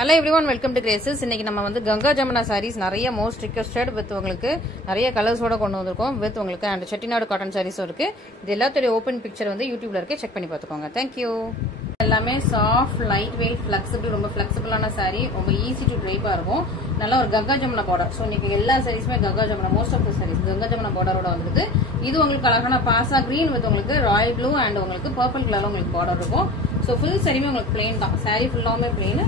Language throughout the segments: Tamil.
Hello everyone, welcome to Graces. இன்னைக்கு நம்ம வந்து கங்கா ஜமுனா sarees நிறைய most requested with உங்களுக்கு நிறைய கலர்ஸ் ஓட கொண்டு வந்திருக்கோம் with உங்களுக்கு and செட்டிநாடு காட்டன் sarees இருக்கு. இது எல்லாத்தோட ஓபன் பிக்சர் வந்து YouTubeல இருக்கு, செக் பண்ணி பாத்துக்கோங்க. Thank you. எல்லாமே சாஃப்ட் லைட் வெயிட் ஃபிளெக்சிபிள் ரொம்ப ஃபிளெக்சிபிளான saree, ரொம்ப ஈஸி டு ட்ரைப்பா இருக்கும். நல்ல ஒரு கங்கா ஜமுனா border. சோ இன்னைக்கு எல்லா sareesமே Ganga Jamuna, most of the sarees Ganga Jamuna borderோட வந்திருக்கு. இது உங்களுக்கு அழகான பாசா green with உங்களுக்கு ராயல் ப்ளூ and உங்களுக்கு purple கலர்ல உங்களுக்கு border இருக்கும். சோ ஃபுல் sareeமே உங்களுக்கு plain தான். saree ஃபுல்லாமே plain.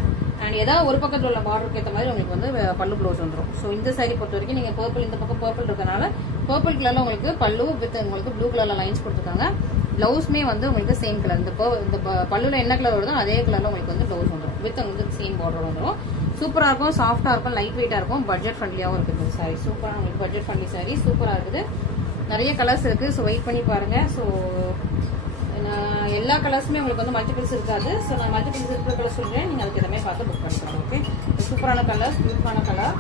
And ஏதாவது ஒரு பக்கத்துல உள்ள பார்டருக்கு ஏத்த மாதிரி உங்களுக்கு வந்து பல்லு ப்ளவுஸ் வந்துரும். சோ இந்த saree பொறுத்த வரைக்கும் நீங்க பர்பிள், இந்த பக்கம் பர்பிள் இருக்கனால பர்பிள் கலர்ல உங்களுக்கு பல்லு வித் உங்களுக்கு ப்ளூ கலர்ல லைன்ஸ் கொடுத்துருக்காங்க. பிளவுஸ்மே வந்து உங்களுக்கு சேம் கலர், இந்த பல்லுல என்ன கலர் வருதோ அதே கலர்ல உங்களுக்கு வந்து பிளவுஸ் வந்துரும் வித் உங்களுக்கு சேம் பார்டர் வந்துரும். சூப்பரா இருக்கும், சாஃப்டா இருக்கும், லைட் வெயிட்டா இருக்கும், பட்ஜெட் ஃப்ரெண்ட்லியாவும் இருக்கு இந்த saree. சூப்பரா உங்களுக்கு பட்ஜெட் ஃப்ரெண்ட்லி saree சூப்பரா இருக்குது. நிறைய கலர்ஸ் இருக்கு, சோ வெயிட் பண்ணி பாருங்க. சோ எல்லா கலர்ஸுமே உங்களுக்கு வந்து மல்டிபிள்ஸ் இருக்காது. ஸோ நான் மல்டிபிள்ஸ் இருக்கிற கலர் சொல்றேன், நீங்க அதுக்கு எதுவுமே பார்த்து புக் பண்ணிக்கலாம். ஓகே, சூப்பரான கலர், பியூட்டிஃபுல்லான கலர்.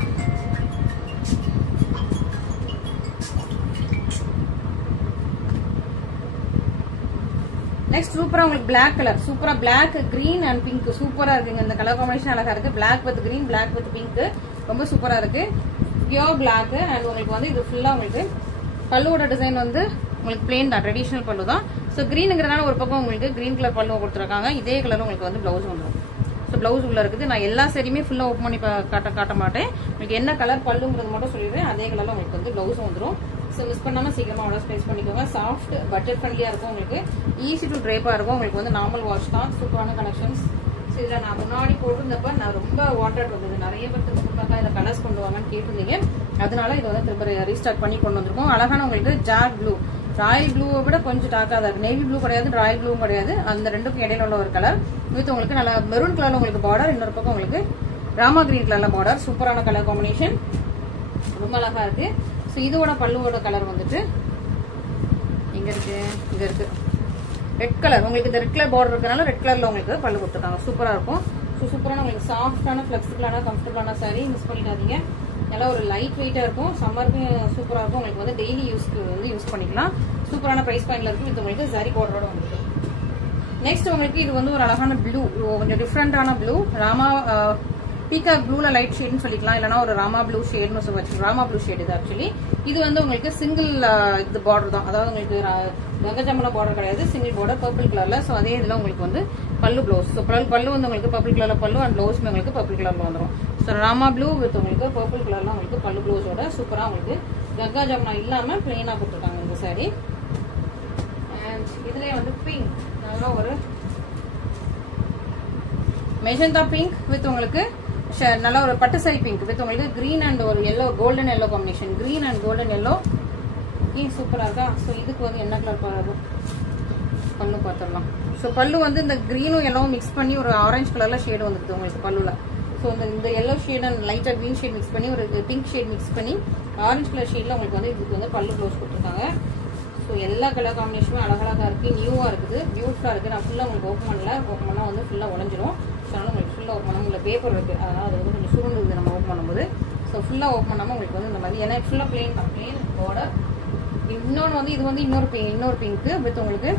நெக்ஸ்ட் சூப்பரா உங்களுக்கு பிளாக் கலர், சூப்பரா பிளாக் கிரீன் அண்ட் பிங்க் சூப்பரா இருக்குங்க. இந்த கலர் காம்பினேஷன் அழகா இருக்கு. Black with green, black with pink ரொம்ப சூப்பரா இருக்கு. பியூர் பிளாக் அண்ட் உங்களுக்கு வந்து இது ஃபுல்லா உங்களுக்கு பல்லுவோட டிசைன் வந்து உங்களுக்கு பிளேன் தான், ட்ரெடிஷனல் பல்லு தான். ஸோ கிரீனுங்கிறனால ஒரு பக்கம் உங்களுக்கு கிரீன் கலர் பல்லு கொடுத்துருக்காங்க. இதே கலர் உங்களுக்கு வந்து பிளவுஸ் வந்துடும். ஸோ பிளவுஸ் உள்ள இருக்குது. நான் எல்லா சரியுமே ஃபுல்லா ஓப்பன் பண்ணி காட்ட மாட்டேன். உங்களுக்கு என்ன கலர் பல்லுங்கிறது மட்டும் சொல்லிடுறேன். அதே கலர்ல உங்களுக்கு வந்து பிளவுஸும் வந்துடும். ஸோ மிஸ் பண்ணாம சீக்கிரமா ஆர்டர் பிளேஸ் பண்ணிக்கோங்க. சாஃப்ட் பட்ஜெட் ஃப்ரெண்ட்லியா இருக்கும், உங்களுக்கு ஈஸி டு ட்ரேப்பா இருக்கும். உங்களுக்கு வந்து நார்மல் வாஷ் தான். சூப்பரான கலெக்ஷன்ஸ். இதுல நான் முன்னாடி போட்டிருந்தப்ப நான் ரொம்ப வாட்டர் வந்தது, நிறைய பேர் திரும்ப இந்த கலர்ஸ் கொண்டு வாங்கன்னு கேட்டிருந்தீங்க. அதனால இதை வந்து திரும்ப ரீஸ்டார்ட் பண்ணி கொண்டு வந்திருக்கோம். அழகான உங்களுக்கு ஜாக் ப்ளூ, ராயல் ப்ளூவை விட கொஞ்சம் டார்க்கா தான் இருக்கு. நேவி ப்ளூ கிடையாது, ராயல் ப்ளூவும் கிடையாது, அந்த ரெண்டுக்கும் இடையில உள்ள ஒரு கலர் வித் உங்களுக்கு நல்ல மெரூன் கலர்ல உங்களுக்கு பார்டர், இன்னொரு பக்கம் உங்களுக்கு ராமா கிரீன் கலர்ல பார்டர். சூப்பரான கலர் காம்பினேஷன், ரொம்ப அழகா இருக்கு. ஸோ இதோட பல்லுவோட கலர் வந்துட்டு இங்க இருக்கு, இங்க இருக்கு ரெட் கலர். உங்களுக்கு இந்த ரெட் கலர் பார்டர் இருக்கனால ரெட் கலர்ல உங்களுக்கு பல்லு கொடுத்துருக்காங்க. சூப்பரா இருக்கும். ஸோ சூப்பரான உங்களுக்கு சாஃப்டான பிளெக்சிபிளான கம்ஃபர்டபுளான saree, மிஸ் பண்ணிடாதீங்க. நல்லா ஒரு லைட் வெயிட்டா இருக்கும், சம்மருக்கு சூப்பரா இருக்கும். உங்களுக்கு வந்து டெய்லி யூஸ்க்கு வந்து யூஸ் பண்ணிக்கலாம். சூப்பரான பிரைஸ் பாயிண்ட்ல இருக்கு. இது உங்களுக்கு saree பார்டரோட வந்துருக்கு. நெக்ஸ்ட் உங்களுக்கு இது வந்து ஒரு அழகான ப்ளூ, கொஞ்சம் டிஃப்ரெண்டான ப்ளூ, ராமா பீகாக் ப்ளூல லைட் ஷேட்னு சொல்லிக்கலாம், இல்லைன்னா ஒரு ராமா ப்ளூ ஷேட்னு சொல்லி, ராமா ப்ளூ ஷேட் இது ஆக்சுவலி. இது வந்து உங்களுக்கு சிங்கிள் இது பார்டர் தான், அதாவது உங்களுக்கு கங்கா ஜமுனா பார்டர் கிடையாது, சிங்கிள் பார்டர் பர்பிள் கலர்ல. ஸோ அதே இதுல உங்களுக்கு வந்து பல்லு பிளவுஸ். ஸோ பல்லு வந்து உங்களுக்கு பர்பிள் கலர்ல பல்லு அண்ட் பிளவுஸ் உங்களுக்கு பர்பிள் கலர்ல வந்துடும். ஸோ ராமா ப்ளூ வித் உங்களுக்கு பர்பிள் கலர்ல உங்களுக்கு பல்லு பிளவுஸோட சூப்பரா உங்களுக்கு கங்கா ஜமுனா இல்லாம பிளெயினா கொடுத்துருக்காங்க இந்த saree. அண்ட் இதுலயே வந்து பிங்க், நல்லா ஒரு மெஜந்தா பிங்க் வித் உங்களுக்கு நல்லா ஒரு பட்டு சாரி பிங்க் வித் உங்களுக்கு கிரீன் அண்ட் ஒரு yellow, golden yellow combination, green and golden yellow சூப்பரா இருக்கா. ஸோ இதுக்கு வந்து என்ன கலர் பல்லு பார்த்துடலாம். ஸோ பல்லு வந்து இந்த கிரீனும் எல்லோவும் மிக்ஸ் பண்ணி ஒரு ஆரஞ்சு கலர்ல ஷேடு வந்துருக்கு உங்களுக்கு பல்லுல. ஸோ இந்த எல்லோ ஷேட் அண்ட் லைட்டா கிரீன் ஷேட் மிக்ஸ் பண்ணி ஒரு பிங்க் ஷேட் மிக்ஸ் பண்ணி ஆரஞ்சு கலர் ஷேட்ல உங்களுக்கு வந்து இதுக்கு வந்து பல்லு ப்ளவுஸ் கொடுத்துருக்காங்க. ஸோ எல்லா கலர் காம்பினேஷனும் அழகழகா இருக்கு, நியூவா இருக்குது, பியூட்டிஃபுல்லா இருக்கு. நான் ஃபுல்லா உங்களுக்கு ஓப்பன் பண்ணல, ஓப்பன் பண்ணா வந்து ஃபுல்லா உடஞ்சிரும். ஸோ அதனால உங்களுக்கு ஃபுல்லா ஓப்பன் பண்ண உங்களுக்கு பேப்பர் இருக்கு, அதனால அது வந்து கொஞ்சம் சுருண்டுது நம்ம ஓப்பன் பண்ணும்போது. ஸோ ஃபுல்லா ஓப்பன் பண்ணாம உங்களுக்கு வந்து இந்த மாதிரி, ஏன்னா ஃபுல்லா பிளெயின் தான், பிளெயின் பார்டர். இன்னொன்று வந்து இது வந்து இன்னொரு பிங்க் வித் உங்களுக்கு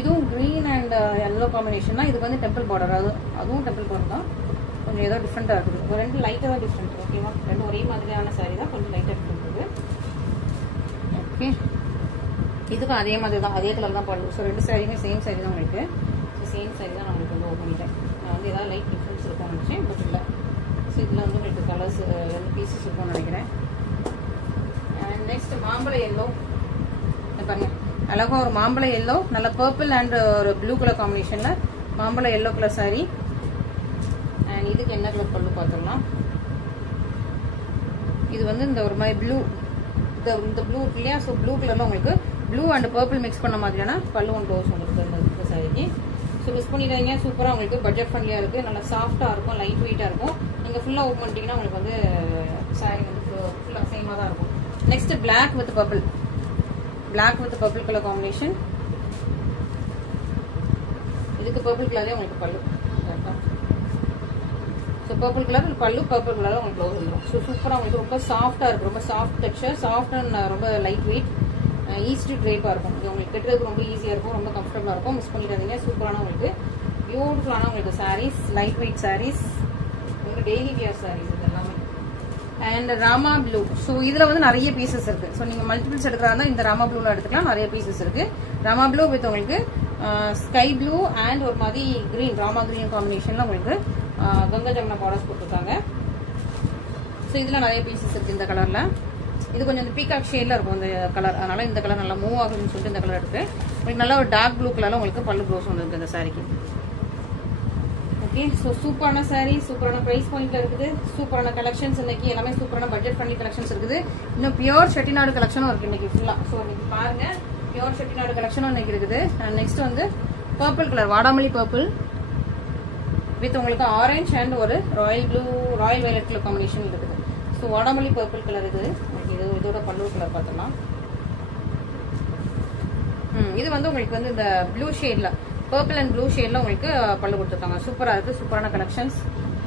இதுவும் கிரீன் அண்ட் எல்லோ காம்பினேஷன் தான். இது வந்து டெம்பிள் பார்டர், அதுவும் டெம்பிள் பார்டர் தான், கொஞ்சம் ஏதோ டிஃப்ரெண்டா இருக்குது. ஒரு ரெண்டு லைட்டா தான் டிஃப்ரெண்ட். ஓகேவா, ரெண்டு ஒரே மாதிரியான saree தான், கொஞ்சம் லைட்டா டிஃப்ரெண்ட் இருக்கு. ஓகே, இதுக்கும் அதே மாதிரி தான், அதே கலர் தான் பல்லு. ஸோ ரெண்டு சாரியுமே சேம் saree தான் உங்களுக்கு. ஸோ சேம் saree தான் நான் உங்களுக்கு வந்து ஓப்பன் பண்ணிட்டேன். நான் வந்து ஏதாவது லைட் டிஃப்ரென்ஸ் இருக்கும்னு நினைச்சேன், பட் இல்லை. ஸோ இதில் வந்து உங்களுக்கு கலர்ஸ் ரெண்டு பீசஸ் இருக்கும்னு நினைக்கிறேன். அண்ட் நெக்ஸ்ட் மாம்பழ எல்லோ பாருங்க, அழகா ஒரு மாம்பழ எல்லோ, நல்ல பர்பிள் அண்ட் ஒரு ப்ளூ கலர் காம்பினேஷன்ல மாம்பழ எல்லோ கலர் saree. அண்ட் இதுக்கு என்ன கலர் பல்லு பார்த்துடலாம். இது வந்து இந்த ஒரு மாதிரி ப்ளூ, இந்த ப்ளூ இருக்கு இல்லையா. ஸோ ப்ளூ கலர்ல உங்களுக்கு ப்ளூ அண்ட் பர்பிள் மிக்ஸ் பண்ண மாதிரியான பல்லு ஒன் ப்ளவுஸ் வந்துருக்கு இந்த சாரிக்கு. ஸோ மிஸ் பண்ணிடாதீங்க, சூப்பரா உங்களுக்கு பட்ஜெட் ஃப்ரெண்ட்லியா இருக்கு, நல்லா சாஃப்டா இருக்கும், லைட் வெயிட்டா இருக்கும். நீங்க ஃபுல்லா ஓப்பன் பண்ணிட்டீங்கன்னா உங்களுக்கு வந்து சாரி வந்து ஃபுல்லா சேமா தான் இருக்கும். Next black with purple, black with purple colour combination. இதுக்கு பர்பிள் கலரே உங்களுக்கு pallu. So purple colour pallu, purple colour உங்களுக்கு ப்ளவுஸ் வந்துடும். ஸோ சூப்பராக உங்களுக்கு ரொம்ப சாஃப்டாக இருக்கும், ரொம்ப சாஃப்ட் டெக்ஸ்சர், சாஃப்ட் அண்ட் ரொம்ப லைட் வெயிட், ஈஸி டு ட்ரைப்பாக இருக்கும். இது உங்களுக்கு கட்டுறதுக்கு ரொம்ப ஈஸியாக இருக்கும், ரொம்ப கம்ஃபர்டபுளாக இருக்கும். மிஸ் பண்ணிடாதீங்க, சூப்பரான உங்களுக்கு பியூட்டிஃபுல்லான உங்களுக்கு saris, light weight saris. Daily wear saris இது எல்லாமே. And Rama blue. ஸோ இதுல வந்து நிறைய பீசஸ் இருக்கு. ஸோ நீங்க மல்டிபிள்ஸ் எடுக்கிறதா இந்த ராமா ப்ளூல எடுத்துக்கலாம். நிறைய பீசஸ் இருக்கு. ராமா ப்ளூ வித் உங்களுக்கு ஸ்கை ப்ளூ அண்ட் ஒரு மாதிரி கிரீன், ராமா கிரீன் காம்பினேஷன்ல உங்களுக்கு கங்கா ஜமுனா பார்டர்ஸ் கொடுத்துருக்காங்க. ஸோ இதுல நிறைய பீசஸ் இருக்கு இந்த கலர்ல. இது கொஞ்சம் இந்த பீகாக் ஷேட்ல இருக்கும் இந்த கலர், அதனால இந்த கலர் நல்லா மூவ் ஆகுதுன்னு சொல்லிட்டு இந்த கலர் இருக்கு. உங்களுக்கு நல்லா ஒரு டார்க் ப்ளூ கலர்ல உங்களுக்கு பல்லு ப்ளவுஸ் வந்துருக்கு இந்த சாரிக்கு. ஓகே, ஸோ சூப்பரான சாரி, சூப்பரான பிரைஸ் பாயிண்ட்ல இருக்குது, சூப்பரான கலெக்ஷன்ஸ் இன்னைக்கு எல்லாமே சூப்பரான பட்ஜெட் ஃப்ரெண்ட்லி கலெக்ஷன்ஸ் இருக்குது. இன்னும் பியூர் செட்டிநாடு கலெக்ஷனும் இருக்கு இன்னைக்கு ஃபுல்லா. ஸோ இன்னைக்கு பாருங்க பியூர் செட்டிநாடு கலெக்ஷனும் இன்னைக்கு இருக்குது. அண்ட் நெக்ஸ்ட் வந்து பர்பிள் கலர், வாடாமல்லி பர்பிள் வித் உங்களுக்கு ஆரஞ்ச் அண்ட் ஒரு Royal blue, Royal violet colour combination இருக்குது. ஸோ வாடாமல்லி பர்பிள் கலர் இது. இதோட பல்லு கலர் பார்த்தலாம். இது வந்து உங்களுக்கு வந்து இந்த ப்ளூ ஷேட்ல, பர்பிள் அண்ட் ப்ளூ ஷேட்ல உங்களுக்கு பல்லு கொடுத்துருக்காங்க. சூப்பரா இருக்கு, சூப்பரான கலெக்ஷன்ஸ்,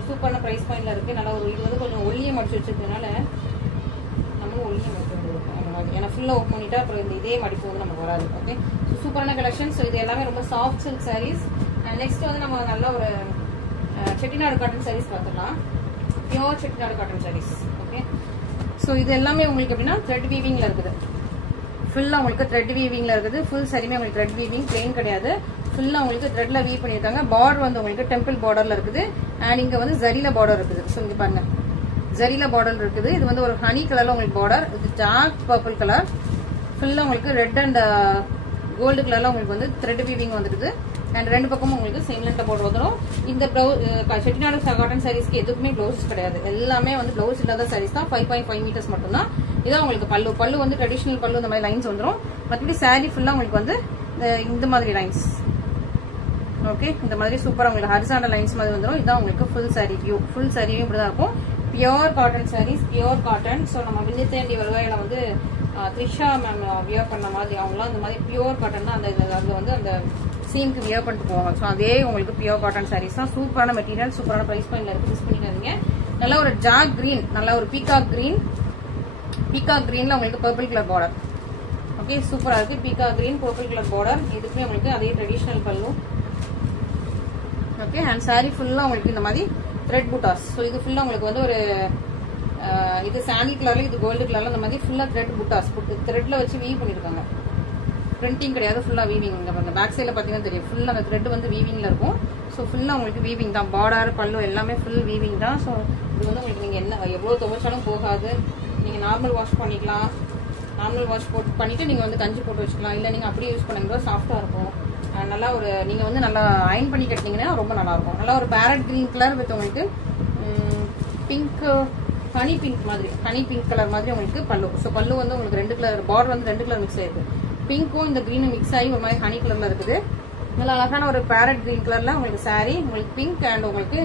சூப்பரான பிரைஸ் பாயிண்ட்ல இருக்கு. நல்லா ஒரு இது வந்து கொஞ்சம் ஒல்லியை மடிச்சு வச்சிருக்கனால நம்மளும் ஒல்லியை மடிச்சு வந்துருக்கோம். ஏன்னா ஃபுல்லா ஓப்பன் பண்ணிட்டா அப்புறம் இந்த இதே மடிப்பு வந்து நமக்கு வராது. ஓகே, ஸோ சூப்பரான கலெக்ஷன்ஸ். இது எல்லாமே ரொம்ப soft silk saris. And next வந்து நம்ம நல்ல ஒரு செட்டிநாடு காட்டன் சாரீஸ் பார்த்துக்கலாம். Pure Chettinad cotton saris. Okay, so இது எல்லாமே உங்களுக்கு எப்படின்னா த்ரெட் வீவிங்ல இருக்குது. ஃபுல்லா உங்களுக்கு த்ரெட் வீவிங்ல இருக்குது. ஃபுல் சரியுமே உங்களுக்கு த்ரெட் வீவிங், பிளெயின் கிடையாது. ஃபுல்லா உங்களுக்கு த்ரெட்ல வீவ் பண்ணிருக்காங்க. பார்டர் வந்து உங்களுக்கு டெம்பிள் பார்டர்ல இருக்குது. அண்ட் இங்க வந்து ஜரில பார்டர் இருக்குது. ஸோ இங்க பாருங்க ஜரில பார்டர் இருக்குது. இது வந்து ஒரு ஹனி கலர்ல உங்களுக்கு பார்டர். இது டார்க் பர்பிள் கலர். ஃபுல்லா உங்களுக்கு ரெட் அண்ட் கோல்டு கலர்ல உங்களுக்கு வந்து த்ரெட் வீவிங் வந்துருக்குது. அண்ட் ரெண்டு பக்கமும் உங்களுக்கு சேம் லென்த்ல போட்டு வந்துடும். இந்த செட்டிநாடு காட்டன் சாரீஸ்க்கு எதுக்குமே பிளவுஸ் கிடையாது. எல்லாமே வந்து பிளவுஸ் இல்லாத சாரீஸ் தான். 5.5 மீட்டர்ஸ் மட்டும் தான். இதான் உங்களுக்கு பல்லு. பல்லு வந்து ட்ரெடிஷனல் பல்லு, இந்த மாதிரி லைன்ஸ் வந்துடும். மற்றபடி சாரீ ஃபுல்லா உங்களுக்கு வந்து இந்த மாதிரி லைன்ஸ். ஓகே, இந்த மாதிரி சூப்பரா உங்களுக்கு ஹரிசாண்டல் லைன்ஸ் மாதிரி வந்துடும். இதான் உங்களுக்கு ஃபுல் சாரீ வியூ. ஃபுல் சாரியும் இப்படிதான் இருக்கும். Pure cotton saris, pure cotton. So நம்ம விஜயதேண்டி வருவாயில வந்து த்ரிஷா மேம் வியர் பண்ண மாதிரி அவங்களாம் இந்த மாதிரி பியூர் காட்டன் தான் அதுல வந்து அந்த சீனுக்கு வியர் பண்ணிட்டு போவாங்க. ஸோ அதே உங்களுக்கு பியூர் காட்டன் சாரீஸ் தான். சூப்பரான மெட்டீரியல், சூப்பரான பிரைஸ் பாயிண்ட்ல இருக்கு. மிஸ் பண்ணிக்காதீங்க. நல்லா ஒரு டார்க் கிரீன், நல்லா ஒரு பீகாக் கிரீன். பீகாக் கிரீன்ல உங்களுக்கு பர்பிள் கலர் பார்டர். ஓகே, சூப்பரா இருக்கு. Peacock green purple colour border. இதுக்குமே உங்களுக்கு அதே ட்ரெடிஷனல் பல்லு. ஓகே, அண்ட் சாரி ஃபுல்லா உங்களுக்கு இந்த மாதிரி த்ரெட் புட்டாஸ். ஸோ இது ஃபுல்லா உங்களுக்கு வந்து ஒரு இது சாண்டில் கலர்ல, இது கோல்டு கலர்ல இந்த மாதிரி ஃபுல்லா த்ரெட் புட்டாஸ் த்ரெட்ல வச்சு வீவ் பண்ணிருக்காங்க. பிரிண்டிங் கிடையாது, ஃபுல்லா வீவிங். இந்த பேக் சைட்ல பாத்தீங்கன்னா தெரியும், ஃபுல்லா அந்த த்ரெட் வந்து வீவிங்ல இருக்கும். ஸோ ஃபுல்லா உங்களுக்கு வீவிங் தான். பார்டர் பல்லு எல்லாமே ஃபுல் வீவிங் தான். ஸோ இது வந்து உங்களுக்கு நீங்க என்ன எவ்வளவு துவைச்சாலும் போகாது. நீங்க நார்மல் வாஷ் பண்ணிக்கலாம். நார்மல் வாஷ் பண்ணிட்டு நீங்க வந்து கஞ்சி போட்டு வச்சுக்கலாம். இல்ல நீங்க அப்படியே யூஸ் பண்ணுங்க, சாஃப்டா இருக்கும். நல்லா ஒரு நீங்க வந்து நல்லா அயன் பண்ணி கட்டினீங்கன்னா ரொம்ப நல்லா இருக்கும். நல்லா ஒரு பேரட் கிரீன் கலர் வித் உங்களுக்கு பிங்க், ஹனி பிங்க் மாதிரி, ஹனி பிங்க் கலர் மாதிரி உங்களுக்கு பல்லு. ஸோ பல்லு வந்து உங்களுக்கு ரெண்டு கலர், பார்டர் வந்து ரெண்டு கலர் மிக்ஸ் ஆயிருக்கு. பிங்க்கும் இந்த கிரீனும் மிக்ஸ் ஆகி ஒரு மாதிரி ஹனி கலர்ல இருக்குது. நல்லா அழகான ஒரு பேரட் கிரீன் கலர்ல உங்களுக்கு சாரி, உங்களுக்கு பிங்க் அண்ட் உங்களுக்கு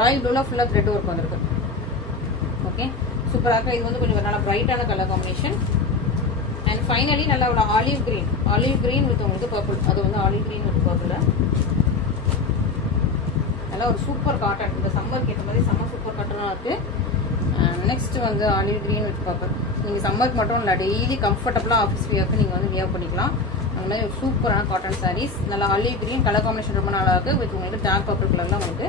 ராயல் ப்ளூல ஃபுல்லா த்ரெட் ஒர்க் வந்திருக்கு. ஓகே, சூப்பராக. இது வந்து கொஞ்சம் நல்லா பிரைட்டான கலர் காம்பினேஷன். அண்ட் ஃபைனலி நல்லா ஒரு ஆலிவ் கிரீன் வித் உங்களுக்கு பர்பிள். அது வந்து ஆலிவ் கிரீன் வித் பர்பிள். நல்லா ஒரு சூப்பர் காட்டன். இந்த சம்மருக்கு ஏற்ற மாதிரி செம்ம சூப்பர் காட்டனா இருக்கு. நெக்ஸ்ட் வந்து ஆலிவ் கிரீன் வித் பர்பிள். நீங்க சம்மருக்கு மட்டும் இல்லை, டெய்லி கம்ஃபர்டபுளா ஆஃபீஸ் வியர்க்கு நீங்க வந்து வியர் பண்ணிக்கலாம். அந்த மாதிரி ஒரு சூப்பரான காட்டன் சாரீஸ். நல்லா ஆலிவ் கிரீன் கலர் காம்பினேஷன் ரொம்ப நல்லா இருக்கு. வித் உங்களுக்கு டார்க் பர்பிள் கலர்ல உங்களுக்கு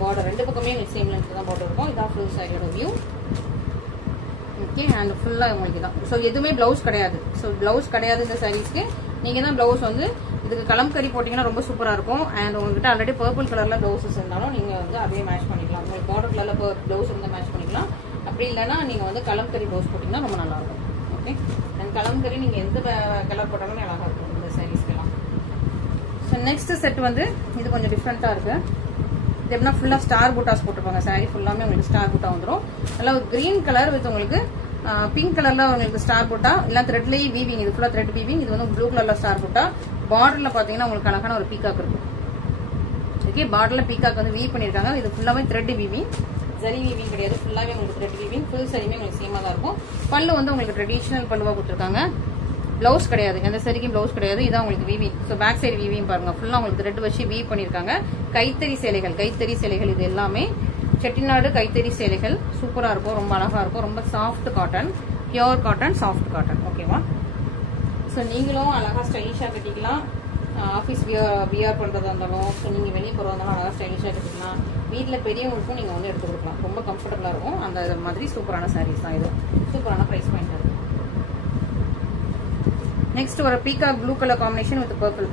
பார்டர் ரெண்டு பக்கமே சேம் லென்த் தான் போட்டு இருக்கும். இதான் ஃபுல் சாரியோட வியூ. ஓகே, அண்ட் ஃபுல்லா உங்களுக்கு தான். ஸோ எதுவுமே பிளவுஸ் கிடையாது. ஸோ பிளவுஸ் கிடையாது இந்த சாரீஸ்க்கு. நீங்க தான் பிளவுஸ் வந்து இதுக்கு கலம்கரி போட்டீங்கன்னா ரொம்ப சூப்பரா இருக்கும். அண்ட் உங்ககிட்ட ஆல்ரெடி பர்பிள் கலர்ல பிளவுசஸ் இருந்தாலும் நீங்க வந்து அப்படியே மேட்ச் பண்ணிக்கலாம். உங்களுக்கு பார்டர் கலர்ல பிளவுஸ் இருந்தால் மேட்ச் பண்ணிக்கலாம். அப்படி இல்லைன்னா நீங்க வந்து கலம்கரி பிளவுஸ் போட்டீங்கன்னா ரொம்ப நல்லா இருக்கும். ஓகே, அண்ட் கலம்கரி நீங்க எந்த கலர் போட்டாலும் அழகா இருக்கும் இந்த சாரீஸ்க்கெல்லாம். ஸோ நெக்ஸ்ட் செட் வந்து இது கொஞ்சம் டிஃப்ரெண்டா இருக்கு. இது எப்படின்னா ஃபுல்லா ஸ்டார் பூட்டாஸ் போட்டுருப்பாங்க. சாரி ஃபுல்லாமே உங்களுக்கு ஸ்டார் பூட்டா வந்துடும். நல்லா ஒரு கிரீன் கலர் வித் உங்களுக்கு பிங்க் கலர்ல உங்களுக்கு ஸ்டார் பூட்டா, இல்ல த்ரெட்லயே வீவிங். இது ஃபுல்லா த்ரெட் வீவிங். இது வந்து ப்ளூ கலர்ல ஸ்டார் பூட்டா. பார்டர்ல பாத்தீங்கன்னா உங்களுக்கு அழகான ஒரு பீகாக் இருக்கும். ஓகே, பார்டர்ல பீகாக் வந்து வீவ் பண்ணிருக்காங்க. இது ஃபுல்லாவே த்ரெட் வீவிங், ஜரி வீவிங் கிடையாது. ஃபுல்லாவே உங்களுக்கு த்ரெட் வீவிங். ஃபுல் சரியுமே உங்களுக்கு சேமா தான் இருக்கும். பல்லு வந்து உங்களுக்கு ட்ரெடிஷனல் பல்லுவா கொடுத்துருக்காங்க. பிளவுஸ் கிடையாது, எந்த சரிக்கும் பிளவுஸ் கிடையாது. இதான் உங்களுக்கு weaving. So back side weaving பாருங்க. ஃபுல்லா உங்களுக்கு த்ரெட் வச்சு வீவ் பண்ணிருக்காங்க. கைத்தறி சேலைகள் இது எல்லாமே செட்டிநாடு கைத்தறி சேலைகள். சூப்பரா இருக்கும், ரொம்ப அழகா இருக்கும். ரொம்ப soft cotton, pure cotton, soft cotton. ஓகேவா? ஸோ நீங்களும் அழகா ஸ்டைலிஷா கட்டிக்கலாம். ஆஃபீஸ் வியர் பண்றதா இருந்தாலும், ஸோ நீங்க வெளியே போறதா இருந்தாலும் அழகா ஸ்டைலிஷா கட்டிக்கலாம். வீட்ல பெரியவங்களுக்கும் நீங்க வந்து எடுத்து கொடுக்கலாம். ரொம்ப கம்ஃபர்டபுளா இருக்கும். அந்த மாதிரி சூப்பரான சாரீஸ் தான் இது. சூப்பரான பிரைஸ் பாயிண்ட் இருக்கு. நெக்ஸ்ட் ஒரு peacock blue colour combination with purple.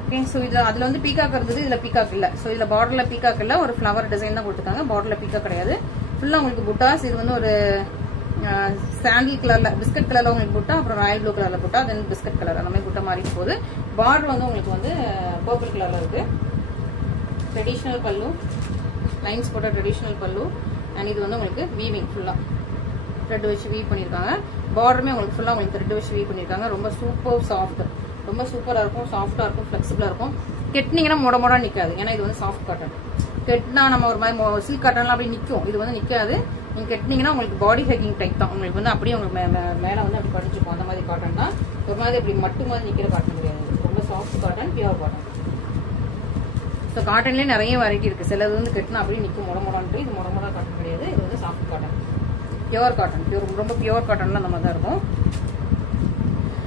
Okay, so இது அதுல வந்து பீகாக் இருந்தது, இதுல பீகாக் இல்ல. ஸோ இதுல பார்டர்ல பீகாக் இல்ல, ஒரு ஃபிளவர் டிசைன் தான் கொடுத்துருக்காங்க. பார்டர்ல பீகாக் கிடையாது. ஃபுல்லா உங்களுக்கு புட்டாஸ். இது வந்து ஒரு சாண்டில் கலர்ல, பிஸ்கட் கலர்ல உங்களுக்கு புட்டா, அப்புறம் ராயல் ப்ளூ கலர்ல புட்டா, தென் பிஸ்கட் கலர் அந்த மாதிரி புட்டா மாறி போகுது. பார்டர் வந்து உங்களுக்கு வந்து பர்பிள் கலர்ல இருக்கு. ட்ரெடிஷனல் பல்லு, லைன்ஸ் போட்ட ட்ரெடிஷனல் பல்லு. அண்ட் இது வந்து உங்களுக்கு வீவிங் ஃபுல்லா த்ரெட் வச்சு வீவ் பண்ணிருக்காங்க. பார்டருமே உங்களுக்கு ஃபுல்லா உங்களுக்கு த்ரெட் வச்சு வீவ் பண்ணிருக்காங்க. ரொம்ப சூப்பர் சாஃப்ட், ரொம்ப சூப்பரா இருக்கும், சாஃப்டா இருக்கும், ஃபிளெக்சிபிளா இருக்கும். கெட்டினீங்கன்னா மொட நிக்காது. ஏன்னா இது வந்து சாஃப்ட் காட்டன். கெட்டினா நம்ம ஒரு மாதிரி சில்க் காட்டன்லாம் அப்படி நிக்கும், இது வந்து நிக்காது. நீங்க கெட்டினீங்கன்னா உங்களுக்கு பாடி ஹேக்கிங் டைப் தான். உங்களுக்கு வந்து அப்படியே உங்களுக்கு மேல வந்து அப்படி படிச்சுக்கும். அந்த மாதிரி காட்டன் தான். ஒரு மாதிரி இப்படி மட்டும் மாதிரி நிக்கிற காட்டன் கிடையாது. ரொம்ப soft cotton, pure cotton. So காட்டன்லேயே நிறைய வெரைட்டி இருக்கு. சிலது வந்து கெட்டினா அப்படியே நிற்கும் மொடமொடான்ட்டு. இது மொடமொடா காட்டன் கிடையாது. இது வந்து சாஃப்ட் காட்டன், பியூர் காட்டன். ரொம்ப பியூர் காட்டன்ல அந்த மாதிரி தான் இருக்கும்.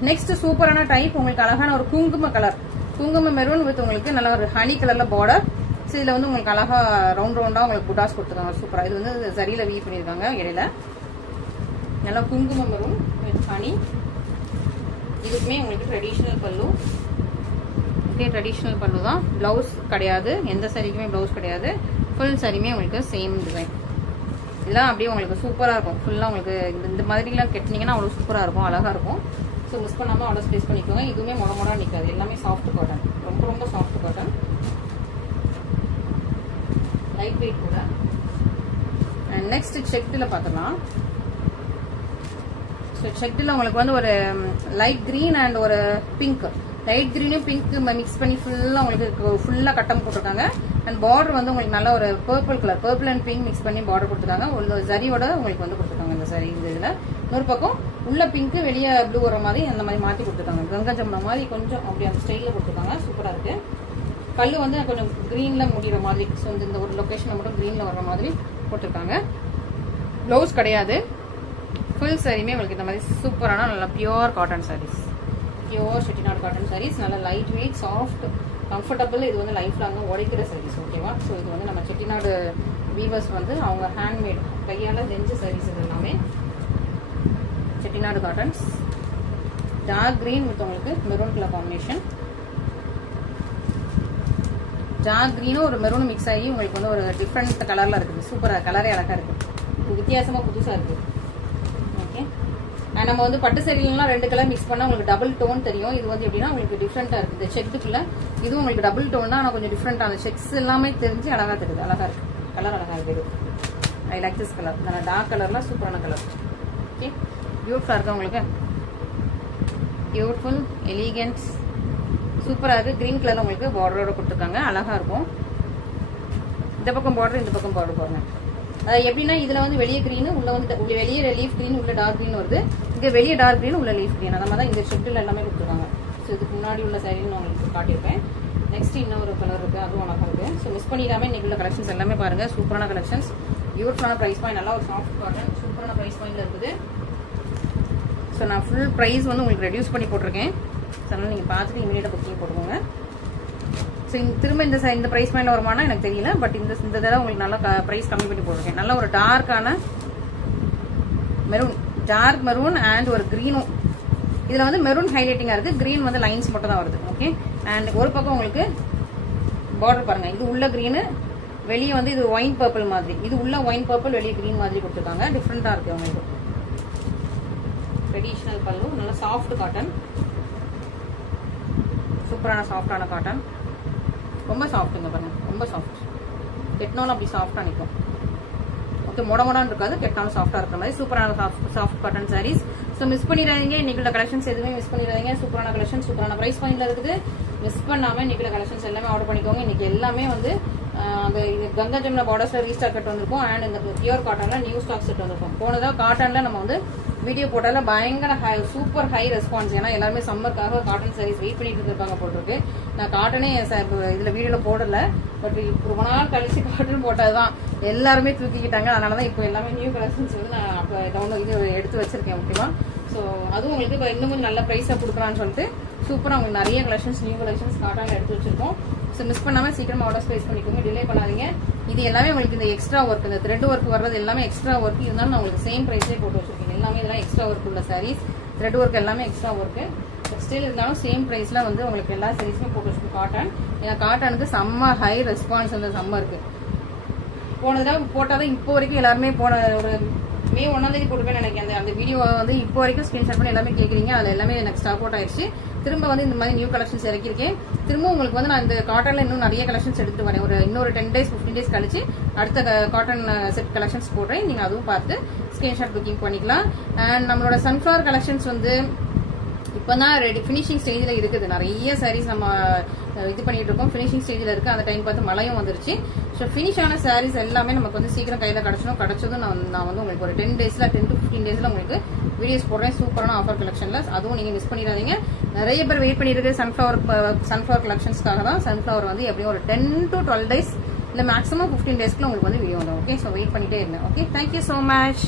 நெக்ஸ்ட் சூப்பரான டைப், உங்களுக்கு அழகான ஒரு குங்கும கலர், குங்கும மெரூன் வித் உங்களுக்கு நல்ல ஒரு ஹனி கலர்ல பார்டர். ஸோ இதுல வந்து உங்களுக்கு அழகா ரவுண்டா உங்களுக்கு புட்டாஸ் கொடுத்துருக்காங்க. சூப்பரா. இது வந்து சரியில வீ பண்ணிருக்காங்க இடையில. நல்லா குங்கும மெரூன் வித் ஹனி. இதுக்குமே உங்களுக்கு ட்ரெடிஷனல் பல்லு. ட்ரெடிஷனல் பல்லு தான். பிளவுஸ் கிடையாது, எந்த சாரிக்குமே பிளவுஸ் கிடையாது. ஃபுல் சாரியுமே உங்களுக்கு சேம் டிசைன். இதெல்லாம் அப்படியே உங்களுக்கு சூப்பரா இருக்கும். ஃபுல்லா உங்களுக்கு இந்த மாதிரிலாம் கெட்டினீங்கன்னா அவ்வளவு சூப்பரா இருக்கும், அழகா இருக்கும். ஸோ மிஸ் பண்ணாம ஆர்டர் ஸ்பேஸ் பண்ணிக்கோங்க. இதுவுமே மொடமொடா நிற்காது. எல்லாமே சாஃப்ட் காட்டன், ரொம்ப சாஃப்ட் காட்டன், லைட் வெயிட் கூட. அண்ட் நெக்ஸ்ட் செக்ல பார்த்துக்கலாம். ஸோ செக்ல உங்களுக்கு வந்து ஒரு லைட் கிரீன் அண்ட் ஒரு பிங்க், லைட் கிரீனும் பிங்க் மிக்ஸ் பண்ணி ஃபுல்லா உங்களுக்கு ஃபுல்லா கட்டம் போட்டிருக்காங்க. அண்ட் பார்டர் வந்து உங்களுக்கு நல்ல ஒரு purple colour, purple and pink mix பண்ணி பார்டர் கொடுத்துருக்காங்க. ஒரு சரியோட உங்களுக்கு வந்து கொடுத்துருக்காங்க இந்த சாரி. இந்த இதுல இன்னொரு பக்கம் உள்ள பிங்க் வெளியே ப்ளூ வர மாதிரி அந்த மாதிரி மாத்தி கொடுத்துருக்காங்க. கங்கா ஜமுனா மாதிரி கொஞ்சம் அப்படி அந்த ஸ்டைல கொடுத்துருக்காங்க. சூப்பரா இருக்கு. கல்லு வந்து கொஞ்சம் கிரீன்ல முடிகிற மாதிரி. ஸோ இந்த ஒரு லொகேஷன்ல மட்டும் கிரீன்ல வர்ற மாதிரி போட்டிருக்காங்க. பிளவுஸ் கிடையாது. ஃபுல் சாரியுமே உங்களுக்கு இந்த மாதிரி சூப்பரான நல்ல pure cotton saris, pure Chettinad cotton saris. நல்ல லைட் வெயிட், சாஃப்ட், கம்ஃபர்டபுள். இது வந்து லைஃப் லாங்க உடைக்கிற சாரீஸ். ஓகேவா? ஸோ இது வந்து நம்ம செட்டிநாடு வீவர்ஸ் வந்து அவங்க ஹேண்ட்மேட் கையால நெஞ்ச சாரீஸ். இது எல்லாமே Chettinad cottons. Dark green with உங்களுக்கு மெரூன் கலர் காம்பினேஷன். டார்க் கிரீனும் ஒரு மெரூன் மிக்ஸ் ஆகி உங்களுக்கு வந்து ஒரு டிஃப்ரெண்ட் கலர்ல இருக்குது. சூப்பரா, கலரே அழகா இருக்கு, வித்தியாசமா புதுசா இருக்கு. ஓகே, நம்ம வந்து பட்டு சேரிலாம் ரெண்டு கலர் மிக்ஸ் பண்ணா உங்களுக்கு டபுள் டோன் தெரியும். இது வந்து எப்படின்னா உங்களுக்கு டிஃப்ரெண்டா இருக்கு. இந்த செக்குக்குள்ள இது உங்களுக்கு டபுள் டோன் தான், ஆனா கொஞ்சம் டிஃப்ரெண்டா அந்த செக்ஸ் எல்லாமே தெரிஞ்சு அழகா தெரியுது. அழகா இருக்கு, கலர் அழகா இருக்கு. I like this colour. நல்ல டார்க் கலர்ல சூப்பரான கலர். ஓகே, பியூட்டிஃபுல்லா இருக்கு உங்களுக்கு. பியூட்டிஃபுல், எலிகன்ட், சூப்பரா இருக்கு. கிரீன் கலர்ல உங்களுக்கு பார்டரோட கொடுத்துருக்காங்க. அழகா இருக்கும். இந்த பக்கம் பார்டர், இந்த பக்கம் பார்டர் பாருங்க. எப்படின்னா இதுல வந்து வெளியே கிரீன், உள்ள வந்து வெளியே லீஃப் கிரீன், உள்ள டார்க் கிரீன் வருது. இங்க வெளியே டார்க் கிரீன், உள்ள லீஃப் கிரீன். அந்த மாதிரி தான் இந்த ஷெட்டில் எல்லாமே கொடுத்துருக்காங்க. ஸோ இதுக்கு முன்னாடி உள்ள சாரின்னு உங்களுக்கு காட்டியிருப்பேன். நெக்ஸ்ட் இன்னொரு கலர் இருக்கு, அதுவும் அழகா இருக்கு. ஸோ மிஸ் பண்ணிக்காம இன்னைக்கு உள்ள கலெக்ஷன்ஸ் எல்லாமே பாருங்க. சூப்பரான கலெக்ஷன்ஸ், பியூட்டிஃபுல்லான பிரைஸ் பாயிண்ட், நல்லா ஒரு சாஃப்ட் காட்டன், சூப்பரான பிரைஸ் பாயிண்ட்ல இருக்குது. ஸோ நான் ஃபுல் ப்ரைஸ் வந்து உங்களுக்கு ரெடியூஸ் பண்ணி போட்டிருக்கேன். ஸோ அதனால நீங்க பார்த்துட்டு இமீடியட்டா புக்கிங் போட்டுக்கோங்க. ஸோ திரும்ப இந்த ப்ரைஸ் பாயிண்ட்ல வருமானா எனக்கு தெரியல. பட் இந்த தடவை உங்களுக்கு நல்லா ப்ரைஸ் கம்மி பண்ணி போட்டிருக்கேன். நல்ல ஒரு டார்க்கான மெரூன், டார்க் மெரூன் அண்ட் ஒரு கிரீனும். இதுல வந்து மெரூன் ஹைலைட்டிங்கா இருக்கு, கிரீன் வந்து லைன்ஸ் மட்டும் தான் வருது. ஓகே, அண்ட் ஒரு பக்கம் உங்களுக்கு பார்டர் பாருங்க. இது உள்ள கிரீனு, வெளியே வந்து இது ஒயின் பர்பிள் மாதிரி. இது உள்ள ஒயின் பர்பிள், வெளியே கிரீன் மாதிரி கொடுத்துருக்காங்க. டிஃப்ரெண்டா இருக்கு உங்களுக்கு. ட்ரெடிஷனல் பல்லு, நல்ல சாஃப்ட் காட்டன், சூப்பரான சாஃப்டான காட்டன். ரொம்ப சாஃப்ட்டுங்க பாருங்க, ரொம்ப சாஃப்ட். கெட்டினாலும் அப்படி சாஃப்டா நிற்கும். ஓகே, மொடமொடான்னு இருக்காது, கெட்டினாலும் சாஃப்டா இருக்கிற மாதிரி சூப்பரான soft cotton saris. So miss பண்ணிடாதீங்க. இன்னைக்குள்ள கலெக்ஷன்ஸ் எதுவுமே மிஸ் பண்ணிடாதீங்க. சூப்பரான கலெக்ஷன், சூப்பரான பிரைஸ் பாயிண்ட்ல இருக்குது. மிஸ் பண்ணாம இன்னைக்குள்ள கலெக்ஷன்ஸ் எல்லாமே ஆர்டர் பண்ணிக்கோங்க. இன்னைக்கு எல்லாமே வந்து அந்த கங்கா ஜமுனா பார்டர்ஸ்ல ரீஸ்டாக் கட் வந்திருக்கும். அண்ட் இந்த பியூர் காட்டன்ல நியூ ஸ்டாக் செட் வந்திருக்கும். போனதா காட்டன்ல நம்ம வந்து வீடியோ போட்டால பயங்கர சூப்பர் ஹை ரெஸ்பான்ஸ். ஏன்னா எல்லாருமே சம்மருக்காக காட்டன் சாரீஸ் வெயிட் பண்ணிட்டு இருக்காங்க போட்டிருக்கு. நான் காட்டனே இதுல வீடியோல போடல. பட் ரொம்ப நாள் கழிச்சு காட்டன் போட்டதுதான் எல்லாருமே தூக்கிக்கிட்டாங்க. அதனாலதான் இப்போ எல்லாமே நியூ கலெக்ஷன்ஸ் வந்து நான் இது எடுத்து வச்சிருக்கேன். ஓகேவா? ஸோ அதுவும் உங்களுக்கு இப்போ இன்னும் நல்ல ப்ரைஸா கொடுக்குறான்னு சொல்லிட்டு சூப்பரா உங்களுக்கு நிறைய கலெக்ஷன்ஸ், நியூ கலெக்ஷன்ஸ் காட்டன்ல எடுத்து வச்சிருக்கோம். ஸோ மிஸ் பண்ணாம சீக்கிரமா ஆர்டர்ஸ் பிளேஸ் பண்ணிக்கோங்க, டிலே பண்ணாதீங்க. இது எல்லாமே உங்களுக்கு இந்த எக்ஸ்ட்ரா ஒர்க், இந்த த்ரெட் ஒர்க் வர்றது எல்லாமே எக்ஸ்ட்ரா ஒர்க். இருந்தாலும் நான் உங்களுக்கு சேம் பிரைஸ்லேயே போட்டு வச்சிருக்கேன். எல்லாமே இதெல்லாம் எக்ஸ்ட்ரா ஒர்க் உள்ள சாரீஸ், த்ரெட் ஒர்க் எல்லாமே எக்ஸ்ட்ரா ஒர்க். ஸ்டில் இருந்தாலும் சேம் பிரைஸ்ல வந்து உங்களுக்கு எல்லா சாரீஸுமே போட்டு வச்சிருக்கோம். காட்டன், ஏன்னா காட்டனுக்கு செம்ம ஹை ரெஸ்பான்ஸ் இந்த சம்மருக்கு. போன தடவை போட்டாதான் இப்போ வரைக்கும் எல்லாருமே போன ஒரு மே 1ஆம் தேதி போட்டுப்பேன் நினைக்கிறேன். அந்த வீடியோ வந்து இப்போ வரைக்கும் ஸ்கிரீன்ஷாட் பண்ணி எல்லாமே கேட்குறீங்க. அது எல்லாமே எனக்கு ஸ்டாக் அவுட் ஆயிடுச்சு. திரும்ப வந்து இந்த மாதிரி நியூ கலெக்ஷன்ஸ் இறக்கிருக்கேன். திரும்ப உங்களுக்கு வந்து நான் இந்த காட்டன்ல இன்னும் நிறைய கலெக்ஷன்ஸ் எடுத்துட்டு வரேன். இன்னொரு 10 days 15 days கழிச்சு அடுத்த காட்டன் செட் கலெக்ஷன்ஸ் போடுறேன். நீங்க அதுவும் பார்த்து ஸ்கிரீன்ஷாட் புக்கிங் பண்ணிக்கலாம். அண்ட் நம்மளோட சன்ஃபிளவர் கலெக்ஷன்ஸ் வந்து இப்பதான் ரெடி ஃபினிஷிங் ஸ்டேஜில் இருக்குது. நிறைய சாரீஸ் நம்ம இது பண்ணிட்டு இருக்கோம், ஃபினிஷிங் ஸ்டேஜில் இருக்கு. அந்த டைம் பார்த்து மழையும் வந்துருச்சு. ஸோ ஃபினிஷ் ஆன சாரீஸ் எல்லாமே நமக்கு வந்து சீக்கிரம் கையில் கிடைச்சதும் நான் வந்து உங்களுக்கு ஒரு 10 days 10 to 15 days உங்களுக்கு வீடியோஸ் போடுறேன் சூப்பரான ஆஃபர் கலெக்ஷன்ல. அதுவும் நீங்க மிஸ் பண்ணிடாதீங்க. நிறைய பேர் வெயிட் பண்ணிருக்கு சன்ஃபிளவர் கலெக்ஷன்ஸ்க்காக தான். சன்ஃபிளவர் வந்து எப்படியும் ஒரு 10 to 12 days இல்ல மேக்ஸிமம் 15 daysக்குள்ள உங்களுக்கு வந்து வீடியோ வரும். ஓகே, ஸோ வெயிட் பண்ணிட்டே இருங்க. Okay, thank you so much.